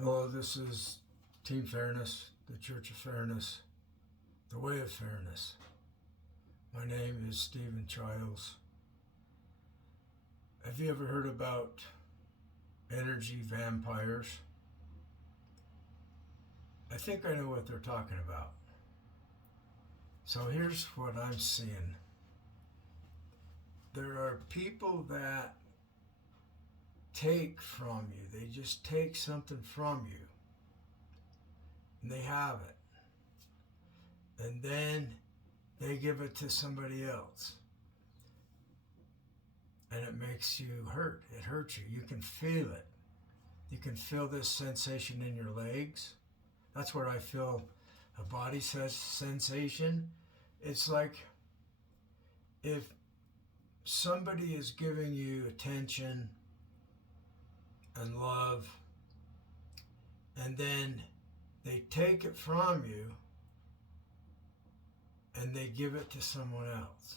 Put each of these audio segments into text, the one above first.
Hello, this is Team Fairness, the Church of Fairness, the Way of Fairness. My name is Stephen Childs. Have you ever heard about energy vampires? I think I know what they're talking about. So here's what I'm seeing. There are people that take from you. They just take something from you. And they have it. And then they give it to somebody else. And it makes you hurt. It hurts you. You can feel it. You can feel this sensation in your legs. That's where I feel a body sensation. It's like if somebody is giving you attention and love, and then they take it from you and they give it to someone else.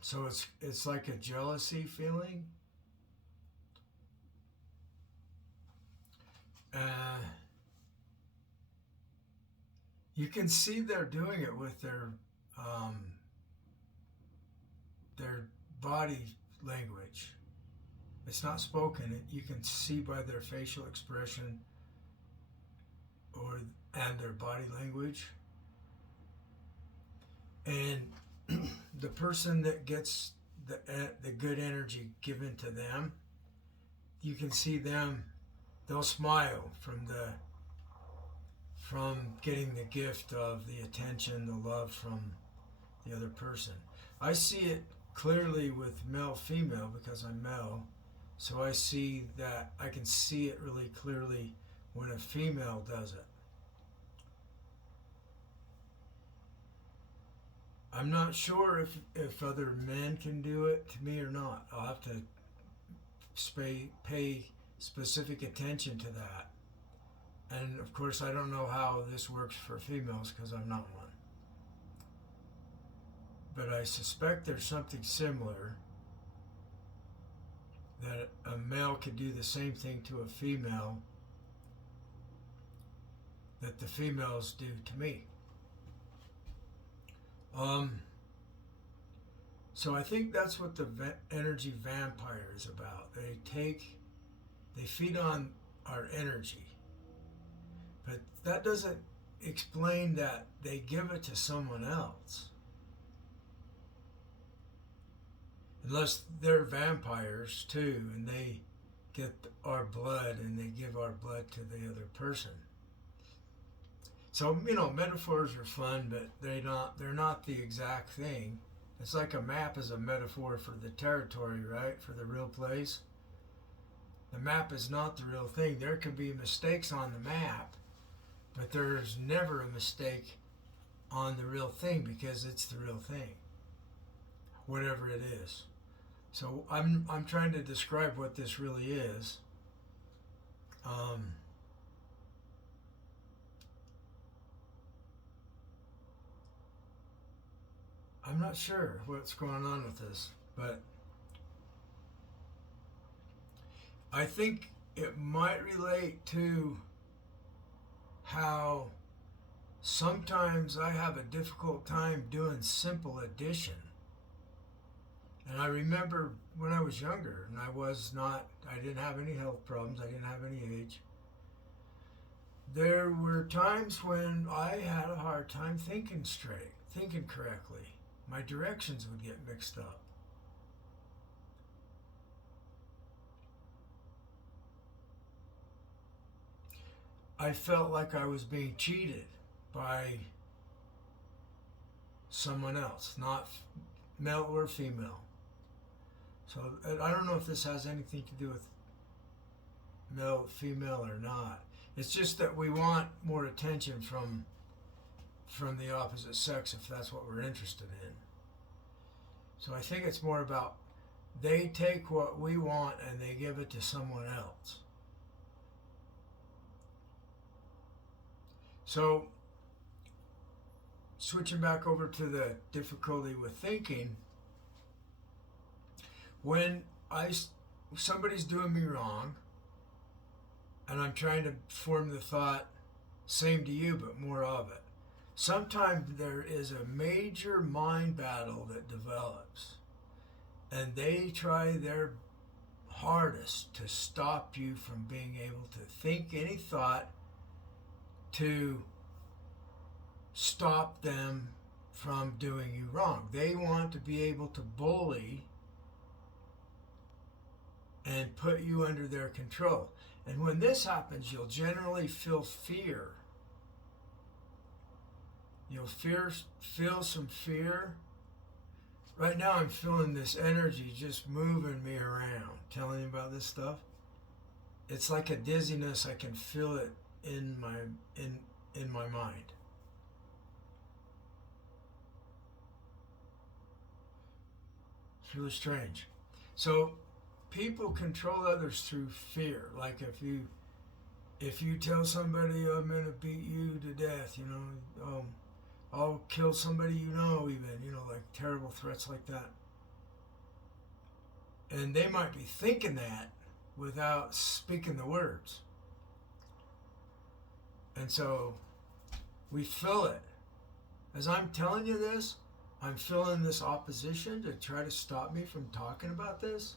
So it's like a jealousy feeling. You can see they're doing it with their body language. It's not spoken. You can see by their facial expression and their body language. And the person that gets the good energy given to them, you can see them. They'll smile from getting the gift of the attention, the love from the other person. I see it clearly with male-female because I'm male. So I see that, I can see it really clearly when a female does it. I'm not sure if other men can do it to me or not. I'll have to pay specific attention to that. And of course, I don't know how this works for females because I'm not one. But I suspect there's something similar, that a male could do the same thing to a female that the females do to me. So I think that's what the energy vampire is about. They feed on our energy. But that doesn't explain that they give it to someone else. Unless they're vampires too, and they get our blood and they give our blood to the other person. So, metaphors are fun, but they're not the exact thing. It's like a map is a metaphor for the territory, right? For the real place. The map is not the real thing. There could be mistakes on the map, but there's never a mistake on the real thing because it's the real thing, whatever it is. So I'm trying to describe what this really is. I'm not sure what's going on with this, but I think it might relate to how sometimes I have a difficult time doing simple addition. And I remember when I was younger and I didn't have any health problems, I didn't have any age. There were times when I had a hard time thinking straight, thinking correctly. My directions would get mixed up. I felt like I was being cheated by someone else, not male or female. So I don't know if this has anything to do with male, female or not. It's just that we want more attention from the opposite sex if that's what we're interested in. So I think it's more about they take what we want and they give it to someone else. So switching back over to the difficulty with thinking, when somebody's doing me wrong And I'm trying to form the thought, same to you, but more of it. Sometimes there is a major mind battle that develops, and they try their hardest to stop you from being able to think any thought to stop them from doing you wrong. They want to be able to bully and put you under their control. And when this happens, you'll generally feel fear. You'll feel some fear. Right now I'm feeling this energy just moving me around, telling you about this stuff. It's like a dizziness. I can feel it in my mind. It's really strange. So people control others through fear. Like if you tell somebody, I'm gonna beat you to death, I'll kill somebody even, like terrible threats like that. And they might be thinking that without speaking the words. And so we feel it. As I'm telling you this, I'm feeling this opposition to try to stop me from talking about this.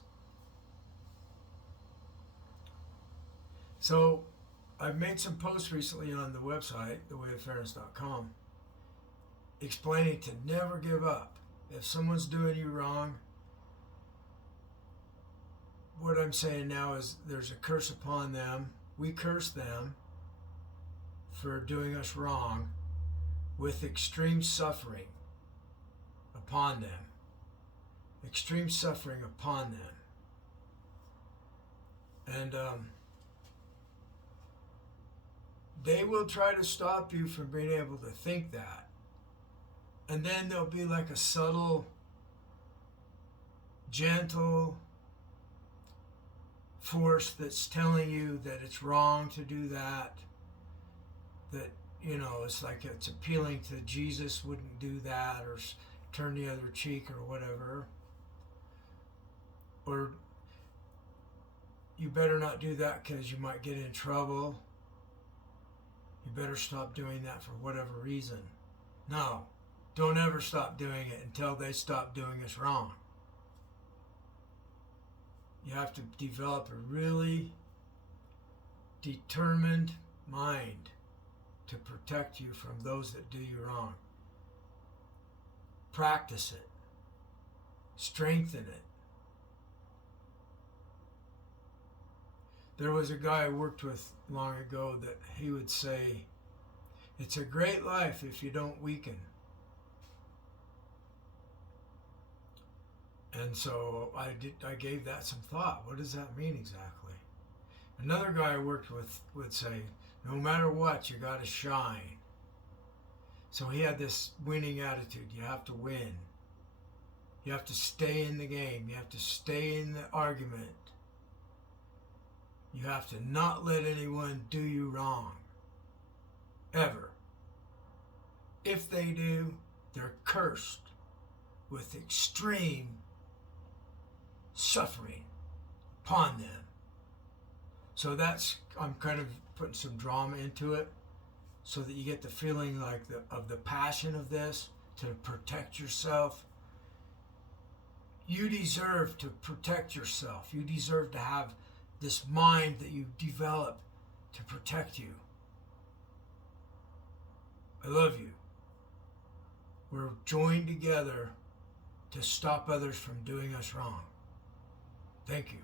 So I've made some posts recently on the website, thewayoffairness.com, explaining to never give up. If someone's doing you wrong, what I'm saying now is there's a curse upon them. We curse them for doing us wrong with extreme suffering upon them. Extreme suffering upon them. And they will try to stop you from being able to think that. And then there'll be like a subtle, gentle force that's telling you that it's wrong to do that. That, it's like it's appealing to Jesus wouldn't do that, or turn the other cheek, or whatever. Or you better not do that because you might get in trouble. You better stop doing that for whatever reason. No. Don't ever stop doing it until they stop doing us wrong. You have to develop a really determined mind to protect you from those that do you wrong. Practice it. Strengthen it. There was a guy I worked with long ago that he would say, it's a great life if you don't weaken. And so I gave that some thought. What does that mean exactly? Another guy I worked with would say, no matter what, you got to shine. So he had this winning attitude. You have to win. You have to stay in the game. You have to stay in the argument. You have to not let anyone do you wrong. Ever. If they do, they're cursed with extreme suffering upon them. So I'm kind of putting some drama into it so that you get the feeling like of the passion of this, to protect yourself. You deserve to protect yourself. You deserve to have this mind that you develop to protect you. I love you. We're joined together to stop others from doing us wrong. Thank you.